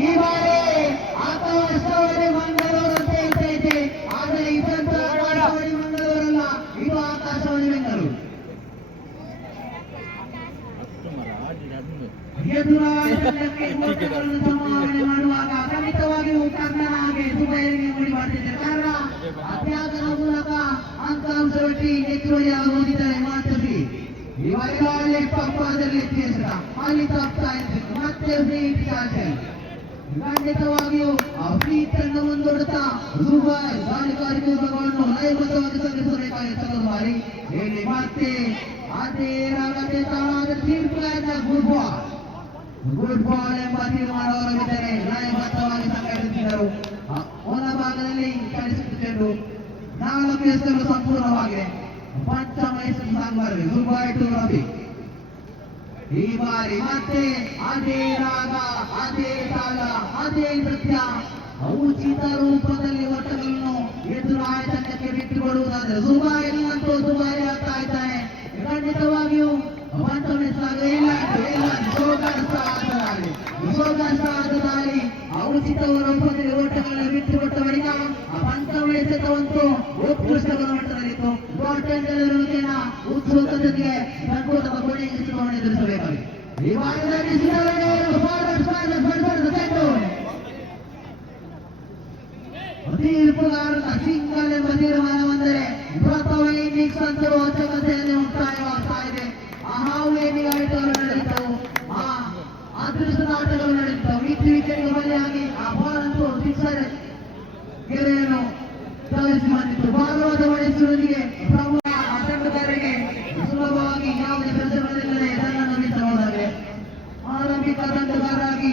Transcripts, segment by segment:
ಈ ಬಾರಿ ಆಕಾಶವಾಣಿ ಮಂಗಳೂರು ಅಂತ ಹೇಳ್ತಾ ಇದೆ. ಆದರೆ ಇದಂತ ಆಕಾಶವಾಣಿ ಮಂಗಳೂರಲ್ಲ, ಇದು ಆಕಾಶವಾಣಿ ಬೆಂಗಳೂರು. ಸಂಭಾವನೆ ಮಾಡುವಾಗ ಖಂಡಿತವಾಗಿಯೂ ಕರ್ನಾಟಕ ಸುಬೈರಿಗೆ ನೋಡಿ ಮಾಡ್ತಿದ್ದಾರೆ. ಕಾರಣ ಅತ್ಯಾಧನ ಮೂಲಕ ಅಂಕಾಂಶವಟ್ಟಿ ಹೆಚ್ಚುವರಿಯಾಗುವುದಿದ್ದಾರೆ ಮಾತೃ ಇವರಲ್ಲಿ ಪಕ್ಕದಲ್ಲಿ ಅಲ್ಲಿ ತಪ್ತಾ ಇತ್ತು ಮತ್ತೆ ಖಂಡಿತವಾಗಿಯೂ ಆ ಪ್ರೀತಿಯನ್ನು ಮುಂದೂಡುತ್ತಾ ದುಬೈ ಗಾಳಿಕಾರಿಕೆಗಳನ್ನು ಲಯಬದ್ಧವಾಗಿ ಸಲ್ಲಿಸಬೇಕಾಗಿತ್ತು. ಬಾರಿ ಇಲ್ಲಿ ಮತ್ತೆ ಅದೇ ರಾಗತೆ ತಾಳಾದ ತೀರ್ಪುಗಾರನ ಗುಡ್ ಬಾಲ್ ಎಂಬ ತೀರ್ಮಾನವಾಗಿದ್ದರೆ ಲಯಬದ್ಧವಾಗಿ ಸಂಘಟಿಸಿದರು. ಮೊದಲ ಭಾಗದಲ್ಲಿ ಕಳಿಸುತ್ತಿದ್ದರು 4 ಎಸೆಗಳು ಸಂಪೂರ್ಣವಾಗಿದೆ. ಪಂಚಮ ಎಸೆದು ಸಾಗಬಾರದು. Dubai to Ravi. ಈ ಬಾರಿ ಮತ್ತೆ ಅದೇ ರಾಗ, ಅದೇ ತಾಳ, ಅದೇ ನೃತ್ಯ ಉಚಿತ ರೂಪದಲ್ಲಿ ಒಟ್ಟಗಳನ್ನು ಎದುರಾಳಿ ತಂಡಕ್ಕೆ ಬಿಟ್ಟುಕೊಡುವುದಾದರೆ ದುಬೈನಂತೂ ದುಬಾರಿ ಆಗ್ತಾ ಇದ್ದಾನೆ. ಖಂಡಿತವಾಗಿಯೂ ಪಂಚಮ ದಾಳಿ ಉಚಿತ ರೂಪದಲ್ಲಿ ಓಟಗಳನ್ನು ಬಿಟ್ಟುಕೊಟ್ಟ ಬಳಿಕ ಪಂಚಮ ಎಸೆತವಂತೂ ಉತ್ಕೃಷ್ಟ ಗುಣಮಟ್ಟದಲ್ಲಿತ್ತು. ಉತ್ಸುಕತೆಗೆ ಸಂಕೋಟದ ಕೊನೆಯನ್ನು ಎದುರಿಸಬೇಕಾಗಿದೆ. ಈ ಭಾಗದಲ್ಲಿ ತೀರ್ಪುಗಾರನ ಸಿಂಗಲ್ ಎಂಬ ತೀರ್ಮಾನವೆಂದರೆ ಪ್ರಥಮ ಇನ್ನಿಂಗ್ಸ್ ಅಂತೂ ಅಚ್ಚಕತೆಯಲ್ಲಿ ಮುಕ್ತಾಯವಾಗ್ತಾ ಇದೆ. ಆ ಹಾವು ಏನಿಗಾಯಿತವರು ನಡೆಯುತ್ತವು, ಆ ಅದೃಷ್ಟದ ಆಟಗಳು ನಡೆಯುತ್ತವು. ವಿಕೆಟ್ಗೆ ಬಲಿಯಾಗಿ ಆ ಬಾಲ್ ಅಂತೂ ಸಿಕ್ಸರ್ ಗೆರೆಯನ್ನು ತರಿಸಿ ಬಂದಿತ್ತು. ಭಾಗವಾದ ಹೊಡೆಸುವುದಿಗೆ ತಂಡಗಾರರಿಗೆ ಸುಲಭವಾಗಿ ಯಾವುದೇ ಪ್ರತಿಭಟನೆ ತನ್ನನ್ನು ನಿಲ್ಲಿಸಬಹುದಾಗಿದೆ. ಆರಂಭಿಕ ತಂಡಗಾರರಾಗಿ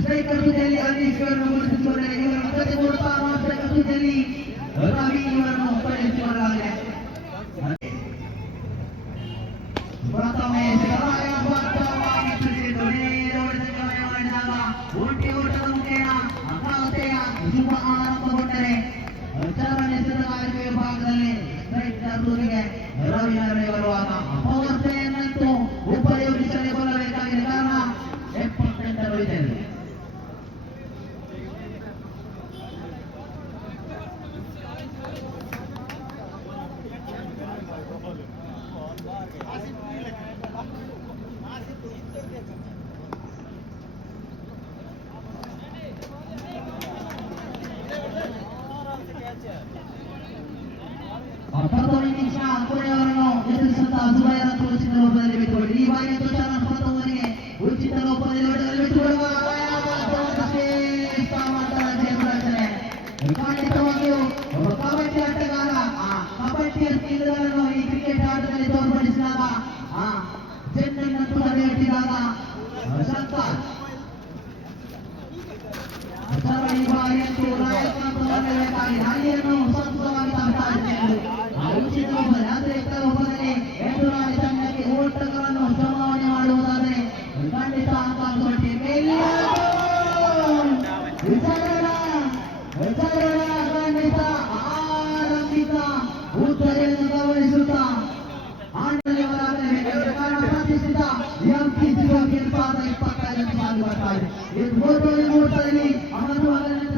ಸ್ಟ್ರೈಕರ್ ತುದಿಯಲ್ಲಿ ಅನೀಶ್ವರನ್ನು ಗುರುತಿಸಿಕೊಂಡರೆ ಇವರನ್ನು ಜೊತೆಗೂಡುತ್ತಾ ಸ್ಟ್ರೈಕರ್ ತುದಿಯಲ್ಲಿ ರವಿ ಇವರನ್ನು ಪರಿಗಣಿಸಿಕೊಳ್ಳಲಾಗಿದೆ. ಪ್ರಥಮ ಒಂಟಿ ಓಟದ ಮುಖೇನ ಅನಾಹುತೆಯ ಶುಭ ಆರಂಭಗೊಂಡರೆ ಚರಣ ವಿಭಾಗದಲ್ಲಿ ಸ್ಟ್ರೈಕರ್ ತುದಿಗೆ ರವಿ ಬರುವಾಗ ಪವರ್ ಪ್ಲೇಯನ್ನಂತೂ ಉಪಯೋಗಿಸಲೇಬೇಕಾಗಿದೆ. ಕಾರಣ 78 ಉಳಿದಿದೆ. ಪ್ರಥಮ ಇನ್ನಿಂಗ್ಸ್ನ ಕೊನೆಯವರನ್ನು ಎದುರಿಸುತ್ತಾ ದುಬೈನ ಉಚಿತ ರೂಪದಲ್ಲಿ ಬಿಟ್ಟುಕೊಡಿ. ಈ ಬಾರಿ ಪ್ರಥಮವರಿಗೆ ಉಚಿತ ರೂಪದಲ್ಲಿ ಬಿಟ್ಟುಕೊಡುವ ಖಂಡಿತವಾಗಿಯೂ ಕಬಡ್ಡಿ ಆಟಗಾರ ಕಬಡ್ಡಿಯ ಸ್ಕಿಲ್ಗಳನ್ನು ಈ ಕ್ರಿಕೆಟ್ ಆಟದಲ್ಲಿ ತೋರ್ಪಡಿಸಿದಾಗ ಚೆನ್ನೈನಂತೂ ತಡೆಗಟ್ಟಿದಾಗ ಶಂಕರ್ ಈ ಬಾರಿಯಂತೂ ಹಳ್ಳಿಯನ್ನು ಸಂಸ್ಕೃತವಾಗಿ ಉಚಿತ ರೂಪದಲ್ಲಿ ಆದರೆ ರೂಪದಲ್ಲಿ ಎದುರಾಳಿ ತಂಡಕ್ಕೆ ಓಟಗಳನ್ನು ಸಂಭಾವನೆ ಮಾಡುವುದಾದರೆ ಖಂಡಿತ ಅಂಕಾಂಶವಟ್ಟಿ ಖಂಡಿತ ಆರಂಭಿಕ ಉತ್ತರವನ್ನು ಗಮನಿಸುತ್ತಾ ಪ್ರತಿಷ್ಠಿತ ಮೂರ್ತದಲ್ಲಿ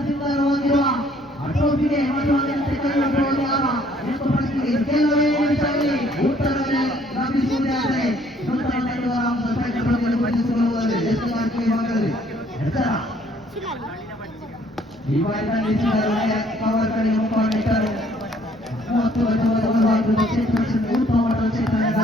ಸಿದ್ಧವಾಗಿರುವ ಟ್ರೋಫಿಗೆ ಉತ್ತರವನ್ನು ಲಭಿಸುವುದಾದರೆ ಈ ಬಾರಿನಲ್ಲಿ ಕವರ್ ಕಡೆ ಮುಖಂಡಿದ್ದರು 30 ಉತ್ತಮ ಮಟ್ಟದ ಕ್ಷೇತ್ರದಲ್ಲಿ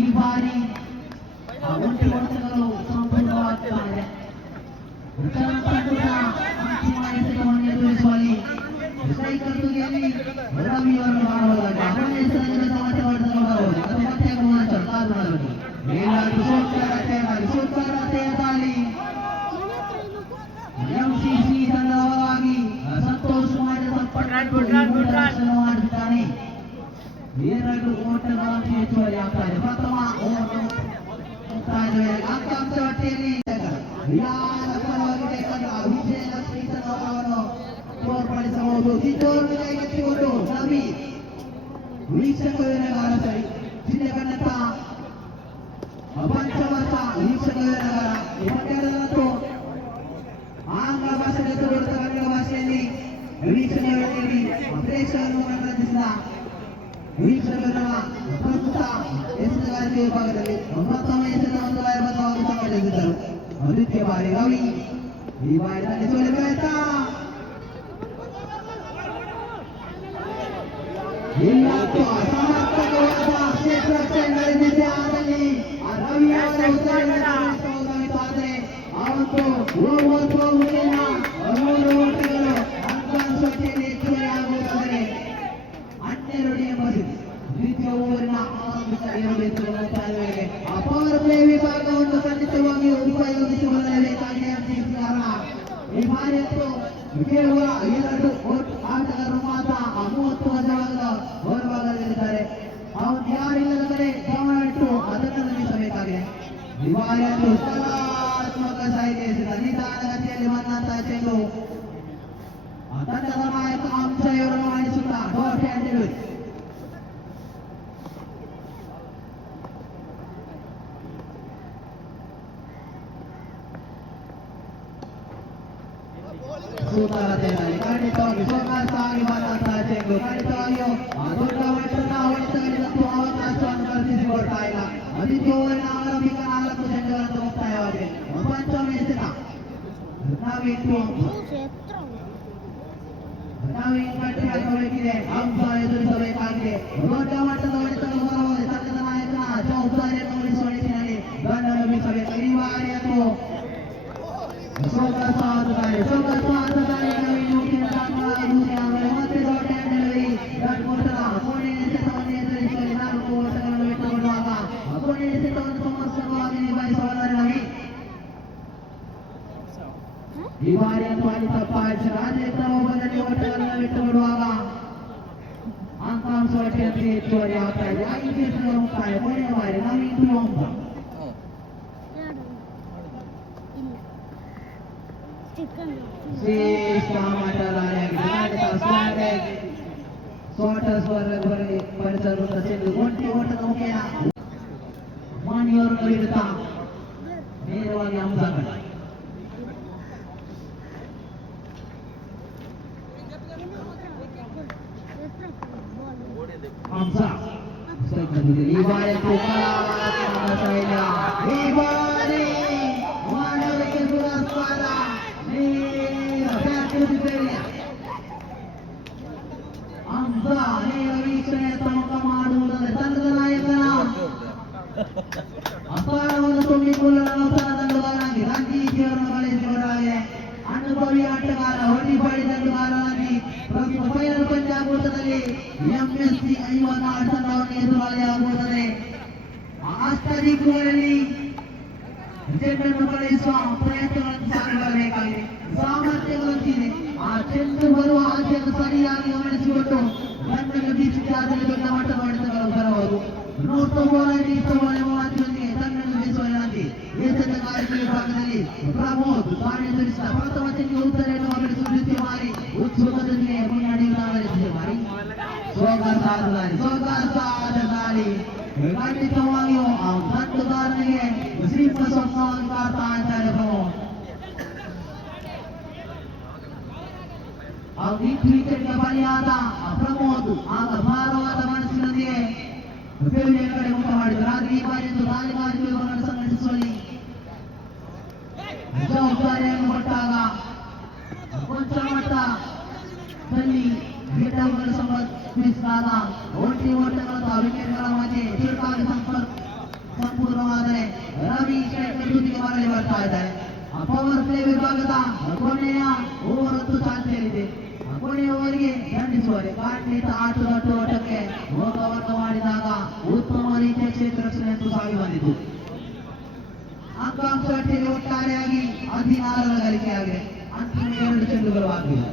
ಈ ಬಾರಿ ಒಂಟಿ ಓಟಗಳು ಸಂಪೂರ್ಣವಾಗುತ್ತಾರೆ. ಅಂತಿಮ ಎಸೆತವನ್ನು ಎದುರಿಸುವಲ್ಲಿ ಸ್ಟ್ರೈಕರ್ ತುದಿಯಲ್ಲಿ ರವಿಯವರನ್ನು ಮಾಡಬಹುದಾಗಿದೆ. ಎಂಸಿಸಿ ತಂಡವಾಗಿ ಸಂತೋಷ್ ಮಾಡಿದ್ದಾನೆ. 2 ಓಟಗಳನ್ನು ಹೆಚ್ಚುವರಿ ಆಗ್ತಾರೆ. ಪ್ರಥಮ ಅಂಕಾಂಶವಟ್ಟಿಯಲ್ಲಿ ವಿಜಯಲಕ್ಷ್ಮಿ ತಂಡವನ್ನು ತೋರ್ಪಡಿಸಬಹುದು. ಎತ್ತಿಕೊಂಡು ರವಿ ವೀಕ್ಷಕರ ಜಿಲ್ಲೆಗನ್ನತ್ತ ಪಂಚವರ್ಷ ವೀಕ್ಷಕರ ಇವತ್ತೆರಡರಂದು ಆಂಗ್ಲ ಭಾಷೆಯಲ್ಲಿ ಕನ್ನಡ ಭಾಷೆಯಲ್ಲಿ ವೀಕ್ಷಕರಲ್ಲಿ ಪ್ರೇಕ್ಷಕರನ್ನು ಮನರಂಜಿಸಿದ ವೀಕ್ಷಕರ ಪ್ರಸ್ತುತ ಎಸೆತಗಾರಿಕೆ ವಿಭಾಗದಲ್ಲಿ 9ನೇ ಎಸೆತ 150 ಸಂಘಟಿಸಿದ್ದರು. ದ್ವಿತೀಯ ಬಾರಿ ರವಿ ಈ ಬಾರಿ ತಂಡಿಸುವ ಪ್ರಯತ್ನ ಇಲ್ಲತ್ತು ಸಮರ್ಥಕವಾದ ಕ್ಷೇತ್ರ ನಡೆದಿದೆ. ಆದರೆ ರವಿಯವರ ಆದರೆ ಅವತ್ತು ಹೋಗುವುದಿಲ್ಲ. 3 ಓಟಗಳು ಅಂಕಸೂಚಿಯಲ್ಲಿ ಹೆಚ್ಚುವರಿಯಾಗುವುದಾದರೆ 12 ಎಂಬ ದ್ವಿತೀಯ ಓವರಿನ ಆರಂಭಿಕ 2 ಎತ್ತುಗಳ ಪವರ್ ಪ್ಲೇ ವಿಭಾಗವನ್ನು ಖಂಡಿತವಾಗಿ ಉಪಯೋಗಿಸಿಕೊಳ್ಳಬೇಕಾಗಿದೆ ಅಂತ ಕಾರಣ ಈ ಬಾರಿ ಕೇವಲ 2 ಆಟಗಾರರು ಮಾತ್ರ 30 ಗಜಗಳ ಹೊರಭಾಗದಲ್ಲಿದ್ದಾರೆ. ಅವನು ಯಾರಿಲ್ಲದ ಕಡೆ ಗಮನ ಇಟ್ಟು ಅದನ್ನು ನಿರ್ಮಿಸಬೇಕಾಗಿದೆ. ಈ ಬಾರಿ ಕಲಾತ್ಮಕ ಸಾಹಿತ್ಯ ನಿಧಾನಗತಿಯಲ್ಲಿ ಬಂದಂತಹ ಚೆಂಡು ತಂಡದ ನಾಯಕ ಅಂಶ ಇವರನ್ನು ಮಾಡಿಸುತ್ತಾ ಡಾಟ್ ಹ್ಯಾಂಡ್ ಖಂಡಿತವಾಗಿ ಸೋಕಾಸಾಗಿ ಬಂದಂತಹ ಚೆಂಡು ಖಂಡಿತವಾಗಿಯೂ ದೊಡ್ಡ ಮಟ್ಟದ ಹೊಡೆತಗಳಿಗಂತೂ ಅವಕಾಶವನ್ನು ಕಲ್ಪಿಸಿಕೊಡ್ತಾ ಇಲ್ಲ. ದ್ವಿತೀಯ ಓವರಿನ ಆರಂಭಿಕ 4 ಚೆಂಡುಗಳನ್ನು ಮುಕ್ತಾಯವಾಗಿದೆ. ಪಂಚಮಿ ಎಸೆತ ನವೀನ್ ಕಟ್ಟಿ ಹಾಕಬೇಕಿದೆ. ಅಂಶ ಎದುರಿಸಬೇಕಾಗಿದೆ. ದೊಡ್ಡ ಮಟ್ಟದ ಹೊಡೆತಗಳು ಬರಬಹುದು. ತಂಡದ ನಾಯಕನ ಜವಾಬ್ದಾರಿಯನ್ನು ಉಳಿಸುವ ನಿಟ್ಟಿನಲ್ಲಿ ಗಂಡನ್ನು ಬೀಸಬೇಕು. ಈ ಬಾರಿಯನ್ನು ಮತ್ತೆ ದೊಡ್ಡ ಡೆಲಿವರಿ ಕೋಣೆ ಎಸೆತವನ್ನು ಎದುರಿಸುವಲ್ಲಿ 4 ಓಟಗಳನ್ನು ಬಿಟ್ಟುಕೊಡುವಾಗ ಕೋಣೆ ಎಸೆತವನ್ನು ಸಮರ್ಥವಾಗಿ ನಿಭಾಯಿಸುವ ರವಿ ಈ ಬಾರಿ ಅಥವಾ ತಪ್ಪಾಯಿಸಿ ರಾಜೇಂದ್ರ ಒಬ್ಬರಲ್ಲಿ ಓಟಗಳನ್ನು ಬಿಟ್ಟುಕೊಡುವಾಗ ಅಂಕಾಂಶ ಅತ್ಯಂತ ಹೆಚ್ಚುವರಿ ಆಗ್ತಾ ಇದೆ. 5 ಎಸೆತಗಳ ಮುಕ್ತಾಯ. ಕೊನೆಯ ಬಾರಿ ನವೀನ್ ಅಂಕ ಮಾನಿಯವರು ವಿರುದ್ಧ ನೇರವಾಗಿ ಅಂಶಗಳು ಅಂಶ ಈ ಬಾರಿ ಈ ಬಾರಿ ಮಾನವರಿಗೆ ಪುರಸ್ಕಾರ ಅಂಶ ನೇರ ವೀಕ್ಷಣೆ ತಮಕ ಮಾಡುವುದಾದರೆ ತಂಡದ ನಾಯಕನ ಅಪಾರವನ್ನು ತುಂಬಿಕೊಳ್ಳಲು ದಂಡುಗಾರನಾಗಿ ರಂಜಿಯವರನ್ನು ಬಳಸಿಕೊಂಡಾಗೆ ಅನುಭವಿ ಆಟಗಾರ ಹೊಡಿಬಾಡಿ ದಂಡುಗಾರನಾಗಿ ಪ್ರಸ್ತುತ ಫೈನಲ್ ಪಂದ್ಯಾಕೂಟದಲ್ಲಿ ಎಂಎಸ್ಸಿ 56 ತಂಡವನ್ನು ಎದುರಾಳಿಯಾಗುವುದಾದರೆ ಆಸ್ತರಿಕರಲ್ಲಿ ಚೆಂಡನ್ನು ಕಳಿಸುವ ಪ್ರಯತ್ನಗಳನ್ನು ಸಾಗಿಸಬೇಕಾಗಿದೆ. ಸಾಮರ್ಥ್ಯಗಳಂತಿದೆ. ಆ ಚೆಂಡು ಬರುವ ಆಸೆಯನ್ನು ಸರಿಯಾಗಿ ಗಮನಿಸಿಕೊಂಡು ಗಂಡನ್ನು ಬೀಸಿದಾದರೆ ದೊಡ್ಡ ಮಟ್ಟದ ಹೊಡೆತಗಳು ಬರಬಹುದು. 130 ತನ್ನನ್ನು ಬೀಸುವ ಗಾಂಧಿ ಎಸೆತಗಾರಿಕೆ ವಿಭಾಗದಲ್ಲಿ ಪ್ರಮೋದ್ ಕಾರ್ಯನಿರ್ವಹಿಸಿದ ಪ್ರಥಮ ಚೆಂಡಿಗೆ ಉತ್ತರವನ್ನು ಹೊರಡಿಸುವ ದ್ವಿತೀಯ ಬಾರಿ ಉತ್ಸುಕತೆಯೊಂದಿಗೆ ಮುನ್ನಡೆಯುವುದಾದರೆ ಬಾರಿ ಸೋಗಾಸಾದ ದಾಳಿ ಖಂಡಿತವಾಗಿಯೂ ಆ ದಂಡುಗಾರನಿಗೆ ಶ್ರೀಪ ಸ್ವಪ್ನವಾಗಿ ಕಾಡ್ತಾ ಇದ್ದಾರೆ. ಆ ವಿಕೆಟ್ಗೆ ಬಲಿಯಾದ ಪ್ರಮೋದ್ ಆಗ ಭಾರವಾದ ಮನಸ್ಸಿನೊಂದಿಗೆ ಫೀಲ್ಡಿನ ಕಡೆ ಮುಖ ಮಾಡಿದರು. ಆದರೆ ಈ ಬಾರಿ ದಾಳಿಗಾರಿಕೆಗಳನ್ನು ಸಂಘಟಿಸುವಲ್ಲಿ ಜವಾಬ್ದಾರಿಯನ್ನು ಕೊಟ್ಟಾಗ ಕೊಂಚ ಮಟ್ಟದಲ್ಲಿ ಗೆಡ್ಡಗಳು ಸಂಬಂಧಿಸಿದಾಗ ಒಂಟಿ ಓಟಗಳ ವಿಕೆಟ್ಗಳ ಮಧ್ಯೆ ಚುರುಕಾಗಿ ಸಂಪೂರ್ಣವಾದರೆ ರವಿ ತುದಿಗೆ ಮರಳಿ ಬರ್ತಾ ಇದ್ದಾರೆ. ಪವರ್ ಪ್ಲೇ ವಿಭಾಗದ ಕೊನೆಯ ಓವರ್ ಚಾಲ್ತಿಯಲ್ಲಿದೆ. ಕೊನೆಯ ಓವರಿಗೆ ದಂಡಿಸುವರೆ ಖಂಡಿತ ಆಟದ ಓಟಕ್ಕೆ ಹೋಗವನ್ನು ಮಾಡಿದಾಗ ಉತ್ತಮ ರೀತಿಯ ಕ್ಷೇತ್ರ ರಕ್ಷಣೆಯನ್ನು ಸಾಗಿ ಬಂದಿತು. ಅಂಕಾಂಶ ಒಟ್ಟಾರೆಯಾಗಿ 16 ಗಳಿಕೆಯಾಗಿದೆ. ಅಂತಿಮ 2 ಚೆಂಡುಗಳು ಆಗಿವೆ.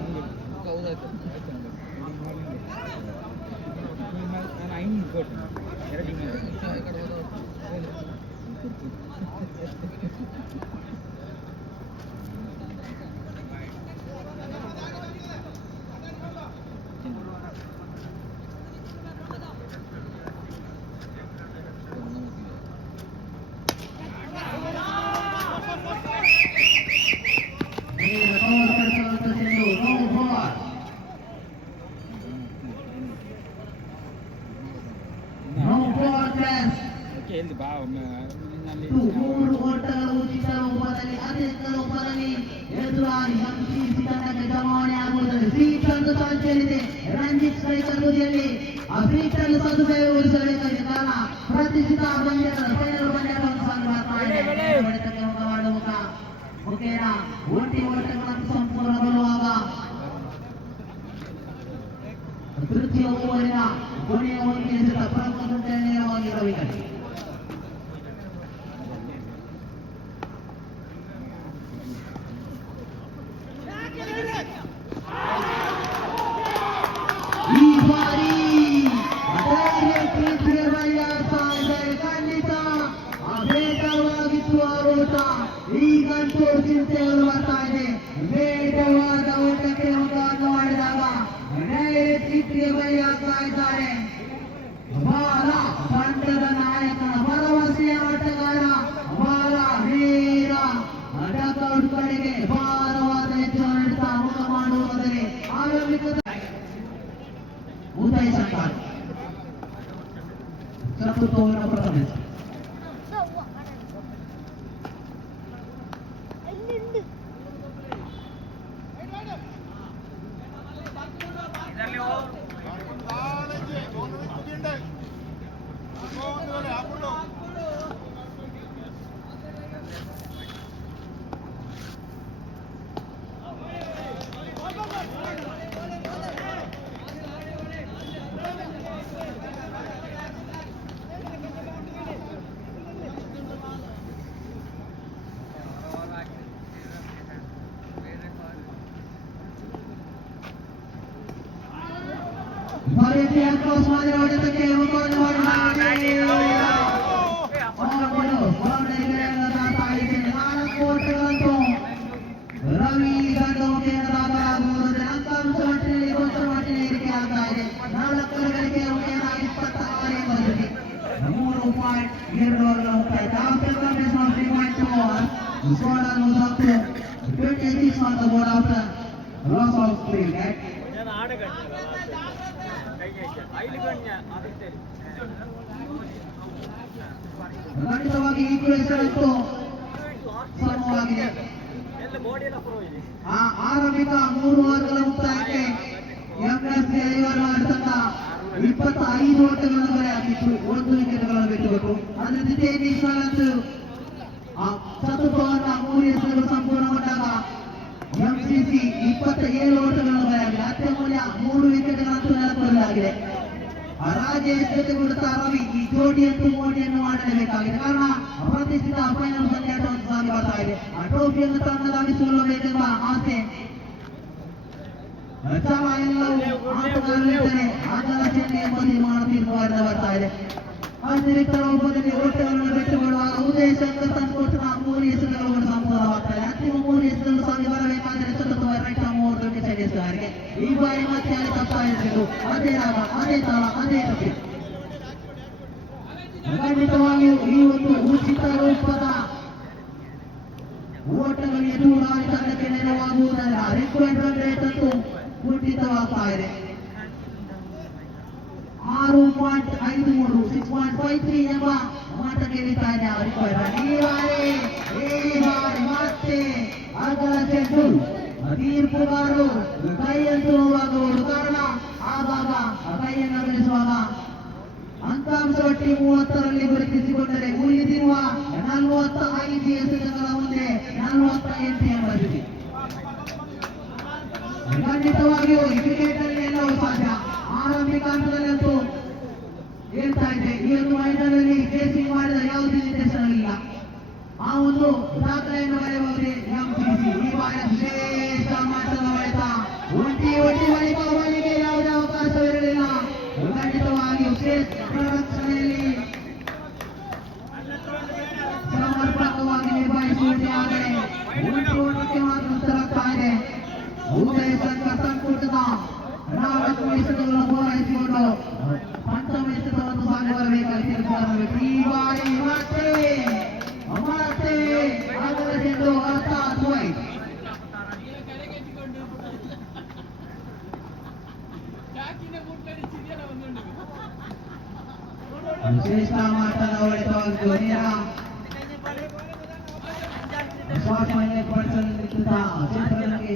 ಮೂರು ಓಟಗಳ ಉಚಿತ ರೂಪದಲ್ಲಿ ಅತ್ಯಂತ ರೂಪದಲ್ಲಿ ಎದುರಾಗಿ ಎಂಸಿಸಿ ತಂಡಕ್ಕೆ ಜಮಾವಣೆ ಆಗುವುದರಲ್ಲಿ ಸೀಟನ್ನು ಸಾಧ್ಯವಿದೆ. ರಂಜಿತ್ ಸ್ಟ್ರೈಕರ್ ತುದಿಯಲ್ಲಿ ಆ ಸೀಟನ್ನು ಸದುಪಯೋಗಿಸಬೇಕಾಗಿದೆ. ಕಾರಣ ಪ್ರತಿಷ್ಠಿತ ಪಂದ್ಯಗಳ ಫೈನಲ್ ಪಂದ್ಯಗಳನ್ನು ಹೊಡೆತಕ್ಕೆ ಮುಖ ಮಾಡುವ ಮುಖೇನ ಒಂಟಿ ಓಟಗಳನ್ನು ಸಂಪೂರ್ಣಗೊಳ್ಳುವಾಗ ತೃತೀಯ ಓವರಿನ ಕೊನೆಯ ಒಂದು ಎಸೆತ ಪ್ರಮುಖ ನೇರವಾಗಿರಬೇಕು. ಈ ಬಾರಿ ಖಂಡಿತ ಬೇಟವಾಗಿತ್ತು ಆ ಓಟ. ಈಗಂತೂ ಚಿಂತೆಗಳು ಬರ್ತಾ ಇದೆ. ಬೇಟವಾದ ಓಟಕ್ಕೆ ಮುಖವನ್ನು ಮಾಡಿದಾಗ ಡೈರೆಕ್ಟ್ ಇಟ್ಟಿಗೆ ಬಲಿ ಆಗ್ತಾ ಇದ್ದಾರೆ. ಬಾಲ ತಂಡದ ನಾಯಕನ ಭರವಸೆಯ ಆಟಗಾರ ಬಾಲ ನೇರ ಡಕ್ಔಟ್ ಕಡೆಗೆ ಭಾರವಾದ ಹೆಚ್ಚು ನೀಡುತ್ತಾ ಮುಖ ಮಾಡುವುದರಲ್ಲಿ ಆರಂಭಿಕ ಉದಯ ಶಂಕರ್ ಚತುರ್ಥವನ್ನು ಪ್ರಥಮಿಸಿ ಹೊಡೆತಕ್ಕೆ ಮುಖವನ್ನು ರವಿ ತಂಡಕ್ಕೆ ದಾಖಲಾಗುವುದರಿಂದ ಅಂಕಾಂಶ ಮಟ್ಟಿನಲ್ಲಿ ಗೊಂಚಲು ಮಟ್ಟಿನ ಏರಿಕೆ ಆಗ್ತಾ ಇದೆ. 4 ಗಳಿಕೆ 26 ಎಂಬುದಕ್ಕೆ 3.2 ಮುಕ್ತಾಯ. After completion of 3.2 hours, the scorer was up to 26 on the board after loss of 3 wickets. ಖಂಡಿತವಾಗಿ ಈಕ್ವೇಷನ್ ಇತ್ತು ಸಮವಾಗಿದೆ. ಆರಂಭಿಕ 3 ಓವರ್ಗಳ ಮುಕ್ತಾಯಕ್ಕೆ ಎಂಎಸ್ಸಿ ಐವರ್ ತಂಡ 25 ಓಟಗಳನ್ನು ಬರೆ ಹಾಕಿತ್ತು. 1 ವಿಕೆಟ್ಗಳನ್ನು ಬಿಟ್ಟುಕೊಟ್ಟು ಅದರ ದ್ವಿತೀಯ ಇನ್ನಿಂಗ್ಸ್ನಲ್ಲಂತೂ ಚತುರ್ಥವನ್ನು 3 ಎಸೆತಗಳು ಸಂಪೂರ್ಣಗೊಂಡಾಗ ಎಂಸಿಸಿ 27 ಓಟಗಳನ್ನು ಬರೆ ಹಾಕಿದೆ. ಅತ್ಯಮೂಲ್ಯ 3 ವಿಕೆಟ್ಗಳಂತೂ ನೆಲಕೊಡಲಾಗಿದೆ. ರಾಜೇಶ್ ಜೊತೆಗೂಡುತ್ತಾ ರವಿ ಈ ಜೋಡಿಯಂತೂ ಮೋಡಿಯನ್ನು ಮಾಡಲೇಬೇಕಾಗಿದೆ. ಕಾರಣ ಪ್ರತಿಷ್ಠಿತ ಫೈನಲ್ ಪಂದ್ಯಾಟವನ್ನು ಸಾಗಿ ಬರ್ತಾ ಇದೆ. ಆ ಟ್ರೋಫಿಯನ್ನು ತನ್ನದಾಗಿಸಿಕೊಳ್ಳಬೇಕೆಂಬ ಆಸೆ ಛಲ ಎಲ್ಲವೂ ಆಟಗಾರರಿದ್ದರೆ ಅದರ ಚೆನ್ನೆ ಎಂಬ ತೀರ್ಮಾನ ತೀರ್ಮಾನ ಬರ್ತಾ ಇದೆ. ಅತಿರಿಕ್ತ ರೂಪದಲ್ಲಿ ಓಟಗಳನ್ನು ಬಿಟ್ಟುಕೊಳ್ಳುವಾಗ ಉದಯ ಶಂಕರ್ ತಂದುಕೊಟ್ಟಿನ 3 ಎಸೆತಗಳು ಸಂಪೂರ್ಣವಾಗ್ತದೆ. ಅಂತಿಮ 3 ಎಸೆತಗಳು ಸಾಗಿ ಬರಬೇಕಾದರೆ ಚತುರ್ಥ ರೈತ 3 ವಿಕೆಟ್ ಸೈಡಿಸ್ತಾರೆ. ಈ ಬಾರಿ ಮತ್ತೆ ಅಲ್ಲಿ ತಪ್ಪಾಯಿಸಬೇಕು. ಅದೇ ರಾಗ, ಅದೇ ತಾಳ, ಅದೇ ತಪ್ಪಿ. ಖಂಡಿತವಾಗಿಯೂ ಈ ಒಂದು ಉಚಿತ ರೂಪದ ಓಟಗಳಿಗೆ ದೂರಾಗಿ ತಂಡಕ್ಕೆ ನೆರವಾಗುವುದಲ್ಲ. ರಿಕ್ವೈರ್ಡ್ ರನ್ ರೇಟ್ ಅಂತೂ ಕುಂಠಿತವಾಗ್ತಾ ಇದೆ. 6.53 6.53 ಎಂಬ ಮಟ್ಟಕ್ಕೆ ಇಳಿತಾ ಇದೆ ರಿಕ್ವೈರ್ಡ್. ಈ ಬಾರಿ ಮತ್ತೆ ಅಗಲ ಚೆಂಡು ತೀರ್ಪುಗಾರರು ಕೈಯಂತೂ ಹೋಗುವುದು. ಕಾರಣ ಆಗಾಗ ಕೈಯನ್ನು ಅಗಲಿಸುವಾಗ ಅಂಕಾಂಶ ಒಟ್ಟಿ 30ರಲ್ಲಿ ಗುರುತಿಸಿಕೊಂಡರೆ ಉಳಿದಿರುವ 45 ಎಸೆತಗಳ ಮುಂದೆ 48 ಎಂಬ ಸ್ಥಿತಿ. ಖಂಡಿತವಾಗಿಯೂ ಕ್ರಿಕೆಟ್ ಅಲ್ಲಿ ಎಲ್ಲವೂ ಸಾಧ್ಯ. ಆರಂಭಿಕ ಹಂತದಲ್ಲಂತೂ ಹೇಳ್ತಾ ಇದೆ, ಈ ಒಂದು ಮೈದಾನದಲ್ಲಿ ಚೇಸಿಂಗ್ ಮಾಡಿದ ಯಾವುದೇ ನಿರ್ದೇಶನವಿಲ್ಲ. ಆ ಒಂದು ದಾಖಲೆಯನ್ನು ಬರೆಯುವವರೇ ಎಂಸಿಸಿ. ಈ ಬಾರಿ ಶ್ರೇಷ್ಠ ಮಟ್ಟದ ಹೊಡೆತ. ಒಂಟಿ ಬಳಿಗೆ ಯಾವುದೇ ಅವಕಾಶವಿರಲಿಲ್ಲ. ಖಂಡಿತವಾಗಿಯೂ ಶ್ರೇಷ್ಠ ರಕ್ಷಣೆಯಲ್ಲಿ ಸಮರ್ಪಕವಾಗಿ ನಿರ್ವಹಿಸುವುದೇ ಆದರೆ ಒಂಟಿ ಓಟಕ್ಕೆ ಮಾತ್ರ ಉತ್ತರಾಗ್ತಾ ಇದೆ. ಉದಯ ಶಂಕರ್ ಸಂಕುಟದ 4 ಎಸೆತಗಳನ್ನು ಪೂರೈಸಿಕೊಂಡು ಪಂಚಮ ಎಸೆತವನ್ನು ಸಾಗಿ ಬರಬೇಕಾಗಿ ಈ ಬಾರಿ ಮತ್ತೆ ಅದರ ಚೆಂಡು ಅರ್ಥಾತ್ ವೈಟ್. ಶ್ರೇಷ್ಠ ಮಾಟದ ಹೊಡೆತವಾಗಿ ನೇರ ವಿಶ್ವಾಸವನ್ನು ಪಡಿಸಲಿದ್ದ ಕ್ಷೇತ್ರಕ್ಕೆ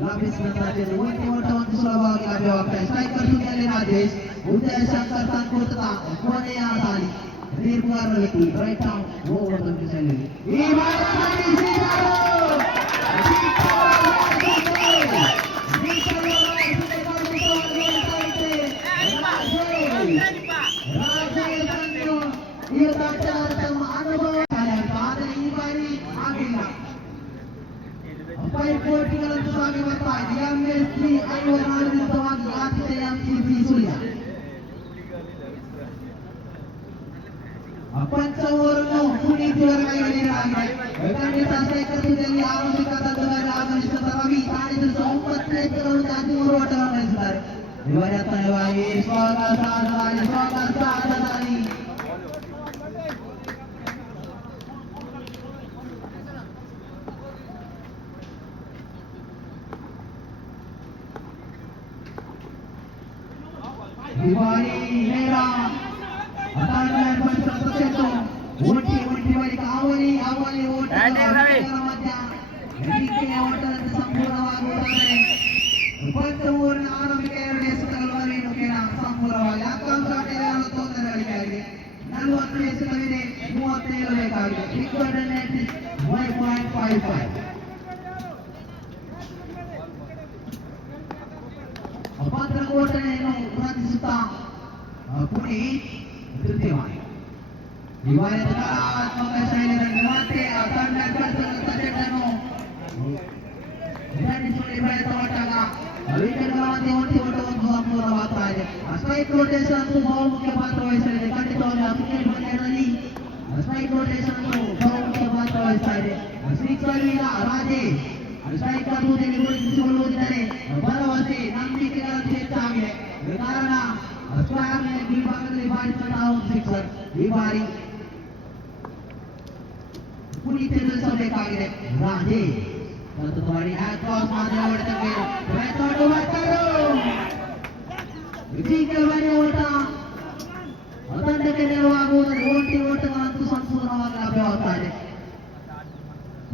ಲಭಿಸಿದಂತಹ ಒಂದು ಓಟವನ್ನು ಸುಲಭವಾಗಿ ಲಭ್ಯವಾಗ್ತದೆ. ಸ್ಟ್ರೈಕರ್ ಸುದ್ದಿಯಲ್ಲಿ ರಾಜೇಶ್, ಉದಯ ಶಂಕರ್ ತಂಕುತ್ತ ಕೊನೆಯ ಸಾಲಿ ದೀರ್ಘಾರದಲ್ಲಿ ರೈಟ್ ಓವರ್ ದಂಡಿಸಲಿ ಈ ತಮ್ಮ ಅನುಭವ ಆದರೆ ಈ ಬಾರಿ ಆಗಿಲ್ಲ. ಪೈಪೋಟಿಗಳನ್ನು ಸಾಗಿ ಬರ್ತಾ ಇದೆ. ಎಂಎಸ್ಸಿ 54 ವಿರುದ್ಧವಾಗಿ ಆತಿಥೇಯ ಎಂಸಿಸಿ ಸುಳ್ಯ. ಪಂಚವರನ್ನು ಪುನೀತಿಯವರ ಕೈಗಳಿಸಲಾಗಿದೆ. ಖಂಡಿತ ಸ್ಟ್ರೈಕರ್ನಲ್ಲಿ ಆರಂಭಿಕ ತಂಡದಲ್ಲಿ ಆಗಮಿಸಿದ ರವಿ ತಾಳಿದ 9 ಎತ್ತರವನ್ನು 13 ಓಟಗಳನ್ನು ನಡೆಸಿದ್ದಾರೆ. ಇವರತ್ತರವಾಗಿ ಸ್ವಾಗತಾನಿ दिवाली मेरा अतारनार पंचप्रसेतो ओटी वाली आवली ओट मध्य रीके ओटದ ಸಂಪೂರ್ಣವಾಗುತ್ತದೆ. ಪಂಚಮೂರನ ಆರಂಭಿಕ 2 ಎಸೆತಗಳನ್ನು ಕೇಳ ಸಂಪೂರ್ಣವಾಗಿ ಆಕಾಂಕ್ಷಾಟೆಗಳನ್ನು ತೊಂದರೆಗಳಿಗಾಗಿದೆ. 40 ಎಸೆತವಿದೆ, 37 ಬೇಕಾಗಿದೆ. Record net 1.55. ಭದ್ರಕೋಟೆಯನ್ನು ರಚಿಸುತ್ತಾ ಪುಣೆ ತೃತೀಯವಾಗಿ ನಿವಾರಿತ ಕಲಾತ್ಮಕ ಶೈಲಿಯಲ್ಲಿ ಮತ್ತೆ ತಂಡ ತಂಡವನ್ನು ದಂಡಿಸುವಲ್ಲಿ ಪ್ರಯತ್ನಪಟ್ಟಾಗ ವಿಕೆಟ್ಗಳ ಮಧ್ಯೆ ಓಟವನ್ನು ಸಂಪೂರ್ಣವಾಗ್ತಾ ಇದೆ. ಸ್ಟ್ರೈಕ್ ರೊಟೇಷನ್ ಅಂತೂ ಬಹುಮುಖ್ಯ ಪಾತ್ರ ವಹಿಸಲಿದೆ. ಖಂಡಿತವಾಗಿ ಕ್ರಿಕೆಟ್ ಪಂದ್ಯಗಳಲ್ಲಿ ಸ್ಟ್ರೈಕ್ ರೊಟೇಷನ್ ಅಂತೂ ಬಹುಮುಖ್ಯ ಪಾತ್ರ ವಹಿಸ್ತಾ ಇದೆ. ಶ್ರೀಕಲ್ವಿನ ರಾಜೇಶ್ ಸ್ಟ್ರೈಕರ್ ಹುದ್ದೆಗೆ ಗುರುತಿಸಿಕೊಳ್ಳುವುದಿದ್ದರೆ ಭರವಸೆ ನಂಬಿಕೆಗಳನ್ನು ಹೆಚ್ಚಾಗಿದೆ. ಕಾರಣ ಸ್ಕ್ವೇರ್ ವಿಭಾಗದಲ್ಲಿ ಬಾರಿಸಿದಂತಹ ಒಂದು ಸಿಕ್ಸರ್ ಈ ಬಾರಿ ಪುನೀತ್ ಎದುರಿಸಬೇಕಾಗಿದೆ. ರಾಜೇಶ್ ಸತತವಾಗಿ ಕ್ರಾಸ್ ಮಾಡಿದ ಹೊಡೆತಕ್ಕೆ ಪ್ರಯತ್ನ ಮಾಡ್ತಾರೆ. ಓಟ ತಂಡಕ್ಕೆ ನೆರವಾಗುವುದನ್ನು ಓಟಗಳಂತೂ ಸಂಪೂರ್ಣವಾಗಿ ಲಭ್ಯವಾಗ್ತಾ ಇದೆ.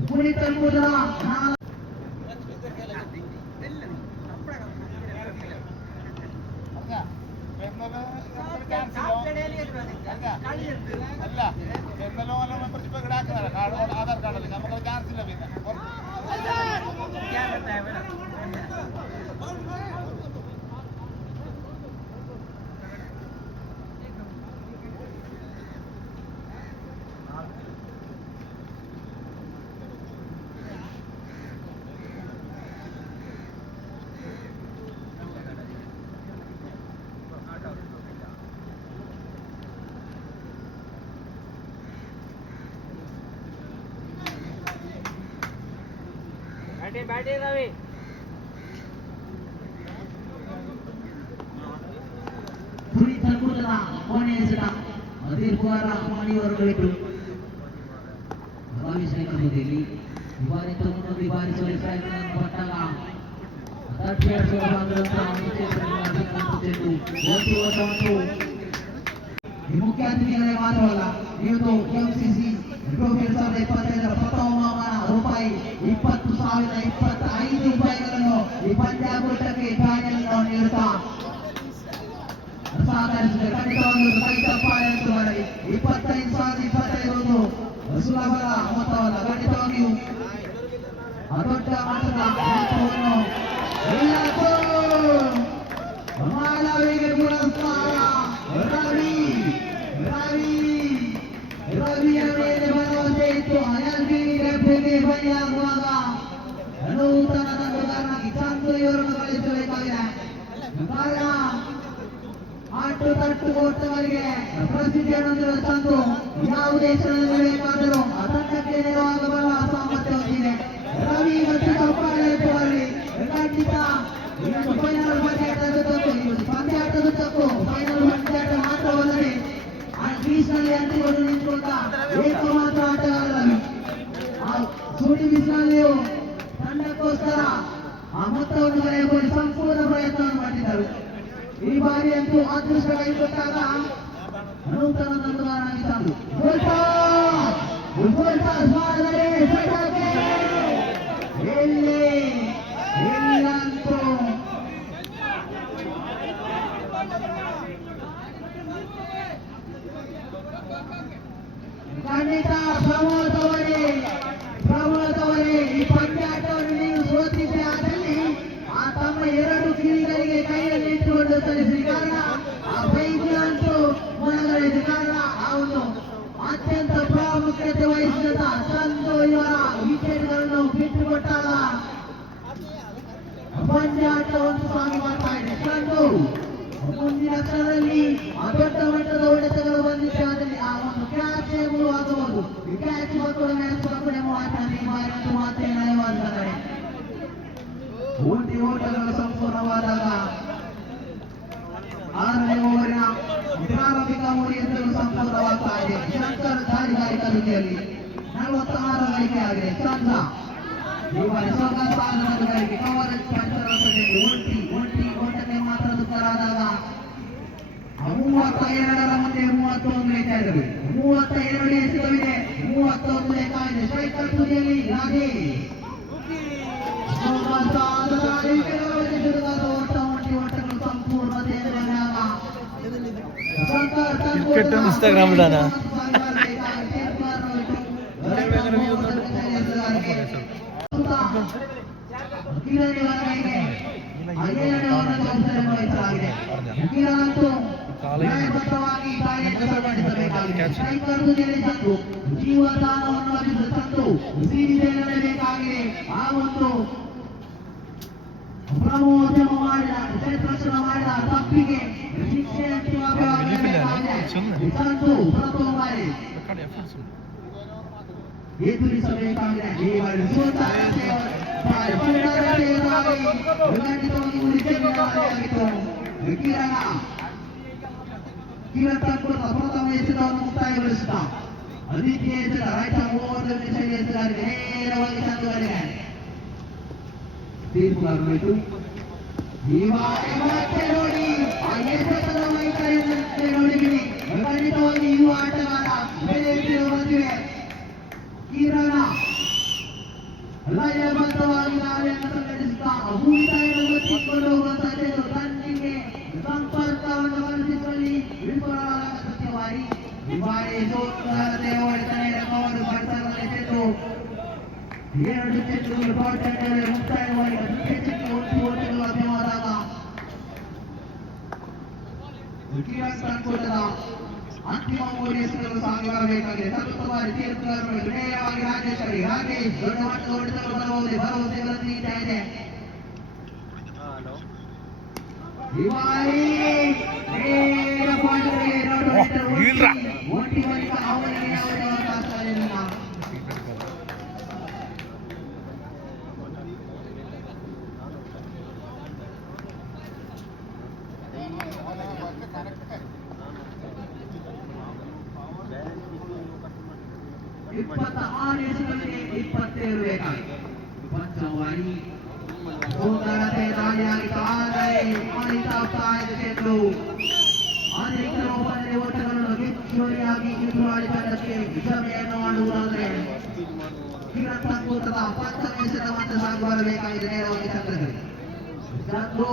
ಪುನೀತ್ ಎಂಬುದರ അല്ല എന്നല്ലോ മെമ്പർഷിപ്പ് ഇവിടെ ആക്കുന്നതാണ്. ആധാർ കാർഡല്ലേ, നമുക്ക് ചാൻസ് ഇല്ല. പിന്നെ बैठे रवि ಪುನೀತ್ ಅದ್ಭುತದ ಕೊನೆಯ ಎಸೆತ ದೀರ್ಘವಾರ ಮಣಿಯವರುಗಳಿಟ್ಟು ರವಿ ಸ್ಟ್ರೈಕರ್ ಹುದ್ದೆಯಲ್ಲಿ ಬಾರಿ ತಗೊಂಡು ಬಾರಿಸುವ ಪ್ರಯತ್ನವನ್ನು ಪಟ್ಟಾಗ ಮುಖ್ಯ ಅತಿಥಿಗಳೇ ಮಾತ್ರವಲ್ಲ, ಇವತ್ತು ಎಂಸಿಸಿ ಟ್ರೋಫಿ 2025 ಪ್ರಥಮ ರೂಪಾಯಿ 20,025 ರೂಪಾಯಿಗಳನ್ನು ಈ ಪಂದ್ಯಾಕೂಟಕ್ಕೆ ಠಾಣೆಯನ್ನು ನೀಡುತ್ತಾ ಸಹಕರಿಸಿದೆ. ಖಂಡಿತವಾಗಿ ಕೈ ತಪ್ಪಾಳೆ ಅಂತ ಮಾಡಿ 25,025 ಸುಲಭದ ಮೊತ್ತವಲ್ಲ. ಖಂಡಿತವಾಗಿಯೂ ದೊಡ್ಡ ಮಟ್ಟದ ಮೊತ್ತವನ್ನು ಮಾನವಿಗೆ ಪುರಸ್ಕಾರ. ರವಿಯ ಮೇಲೆ ಭರವಸೆ ಇತ್ತು. ಬಲಿಯಾಗುವಾಗ ನೂತನ ತಂಡಗಾರನಾಗಿ ಚಂದು ಇವರನ್ನು ಕಳಿಸಬೇಕಾಗಿದೆ. ಕಾರಣ ಆಟು ತಟ್ಟು ಓಟಗಳಿಗೆ ಪ್ರಸಿದ್ಧಿಯನ್ನು ಹೊಂದಿರುವ ಚಂದು ಯಾವುದೇ ಕ್ಷಣದಲ್ಲಿ ಬೇಕಾದರೂ ಆ ತಂಡಕ್ಕೆ ನೆರವಾಗಬಲ್ಲ ಸಾಮರ್ಥ್ಯ ಹೊಂದಿದೆ. ರವಿ ಮತ್ತು ಚೌಕಾಳಿ ಖಂಡಿತ ಫೈನಲ್ ಪಂದ್ಯಾಟದುದ್ದಕ್ಕೂ ಫೈನಲ್ ಪಂದ್ಯಾಟ ಮಾತ್ರವಲ್ಲದೆ ಕ್ರೀಸ್ನಲ್ಲಿ ಅಂತಿಕೊಂಡು ನಿಂತುಕೊಂಡ ಏಕಮಾತ್ರ ಆಟಗಾರರು ಸುಡಿ ಬಿಸಿನಲ್ಲಿಯೂ ತಂಡಕ್ಕೋಸ್ಕರ ಆ ಮೊತ್ತವನ್ನು ಬರೆಯಬಹುದು ಸಂಪೂರ್ಣ ಪ್ರಯತ್ನವನ್ನು ಮಾಡಿದ್ದರು. ಈ ಬಾರಿ ಅಂತೂ ಅದೃಷ್ಟ ಕೈಕೊಟ್ಟಾಗ ಸಲ್ಲಿಸಿ ಕಾರಣ ಆ ಬೈಕ್ ಅಂತೂ ಮುಳುಗಡೆದ ಕಾರಣ ಅವನು ಅತ್ಯಂತ ಪ್ರಾಮುಖ್ಯತೆ ವಹಿಸಿದ ಚಂದು ಇವರ ವಿಕೆಟ್ಗಳನ್ನು ಬಿಟ್ಟುಕೊಟ್ಟಾಗ ಪಂದ್ಯಾಟವನ್ನು ಸಾಗಿ ಮಾಡ್ತಾ ಇದೆ ಚಂದು. ಮುಂದಿನ ಕ್ಷಣದಲ್ಲಿ ದೊಡ್ಡ ಮಟ್ಟದ ಹೊಡೆತಗಳು ಬಂದಿದೆ. ಅದರಲ್ಲಿ ಆ ಒಂದು ಕ್ಯಾಚ್ ಆಗಬಹುದು. ಈ ಕ್ಯಾಚ್ ಮಕ್ಕಳು ನೆನೆಸಿಕೊಂಡೇ ಮಾತೇ ನಯವಾದರೆ ಓಟಗಳು ಸಂಪೂರ್ಣವಾದಾಗ 6ನೇ ಓವರಿನ ಪ್ರಾರಂಭಿಕ ಮೂಡಿಯಂತರೂ ಸಂಪೂರ್ಣವಾಗ್ತಾ ಇದೆ. ಶಂಕರ್ ದಾರಿ ಕಲಿಕೆಯಲ್ಲಿ 46 ಗಳಿಕೆ ಆಗಿದೆ. ಚಂದ್ರ ಗಳಿಗೆ ಕವರೇಜ್ ಒಂಟಿ ಓಟಕ್ಕೆ ಮಾತ್ರ ದುಃಖರಾದಾಗ 32ರ ಮುಂದೆ 31 ಬೇಕಾಗಿದೆ. 32 ಎಸೆತವಿದೆ, 31 ಬೇಕಾಗಿದೆ. ಸ್ಟ್ರೈಕರ್ ತುದಿಯಲ್ಲಿ ರಾಜೇಶ್ ಇನ್ಸ್ಟಾಗ್ರಾಮ್ ಇಡಾನ ಜೀವದಾನವನ್ನು ಬೇಕಾಗಿದೆ. ಆ ಒಂದು ಪ್ರಮೋದ್ಯಮ ಮಾಡಿದ ಕ್ಷೇತ್ರಕ್ಷಣ ಮಾಡಿದ ತಪ್ಪಿಗೆ ಶಿಕ್ಷೆ ಎದುರಿಸಬೇಕಾಗಿದೆ. ಈ ಬಾರಿ ಕಿರಣ್ ತಕ್ಕೂರ ಪ್ರಥಮ ಎಸೆತವನ್ನು ಮುಕ್ತಾಯಗೊಳಿಸಿದ ಅದಿತಿಯ ಎಸೆತ ರೈತ 30 ನಿಮಿಷ ಎಸೆಗಾರಿಗೆ ನೇರವಾಗಿ ಚಂದುಗಳಿಗೆ ತೀರ್ಪುಗಾರರು ಈ ಬಾರಿ ಮತ್ತೆ ನೋಡಿ ಆ ಎಸೆತದ ವೈಖರಿಯನ್ನು ನೋಡಿಬಿಡಿ. ಖಂಡಿತವಾಗಿ ಯುವ ಆಟಗಾರ ಬೆಲೆ ಬಂದಿವೆ. ಕಿರಣ ಲಯಬದ್ಧವಾಗಿ ದಾಳಿಯನ್ನು ಸಂಘಟಿಸುತ್ತಾ ಭೂಮಿತಾಯಿಯನ್ನು ಒತ್ತಿಕೊಂಡು ಹೋಗುವಂತಹ ತಂಡಿಗೆ ಸಂಪರ್ಕವನ್ನು ಬಳಸಿಕೊಳ್ಳಿ ವಿಫಲವಾದ ಸತ್ಯವಾರಿ ಈ ಬಾರಿ ಸೋತ್ಕಾರತೆ ಹೊಡೆತನೆ ಕವರು ಪಡಿಸಲು 2 ಚೆಂಡುಗಳು ಬಾಟೆಂಡಲ್ಲಿ ಮುಕ್ತಾಯವಾಗಿ ಹೆಚ್ಚಿಗೆ ಓಟಗಳು ಲಭ್ಯವಾದಾಗ ಕಿರಣ್ ಸಂಕುಲದ ಅಂತಿಮ ಮೂರು ಎಸೆತಗಳು ಸಾಗಿ ಬರಬೇಕಾಗಿದೆ. ಸತತ ಬಾರಿ ತೀರ್ಪುಗಾರರು ನೇರವಾಗಿ ರಾಜೇಶ್ ದೊಡ್ಡ ಮಟ್ಟದ ಹೊಡೆತಗಳು ಬರಬಹುದೇ ಭರವಸೆ ಬರ್ತಾ ಇದೆ. ಈ ಬಾರಿ ನೇರ ಪಾಯಿಂಟ್ಗಳಿಗೆ ಒಂಟಿ ಬಳಿಕ ಅವರಿಗೆ ಯಾವುದೇ ಅವಕಾಶ ಇಲ್ಲ. ಎಸೆತಗಳಿಗೆ 27 ಬೇಕಾಗಿದೆ. ಪಂಚವಾರಿ ಸುಂದರತೆ ದಾಳಿಯಾಗಿ ಕಾದರೆ ಮಾಡಿತಾ ಚೆಂಡು ಅನೇಕ ರೂಪದಲ್ಲಿ ಓಟಗಳನ್ನು ಹೆಚ್ಚುವರಿಯಾಗಿ ಎದುರಾಳಿ ತಂಡಕ್ಕೆ ವಿಷಮೆಯನ್ನು ಮಾಡುವುದಾದರೆ ಕಿರಣ್ ಸಂಕೂಟದ ಪಂಚಮ ಎಸೆತವನ್ನು ಸಾಗಿ ಬರಬೇಕಾಗಿದೆ. ನೇರವಾಗಿ ಚಂದ್ರಗಳಿಗೆ ಚಂದ್ರು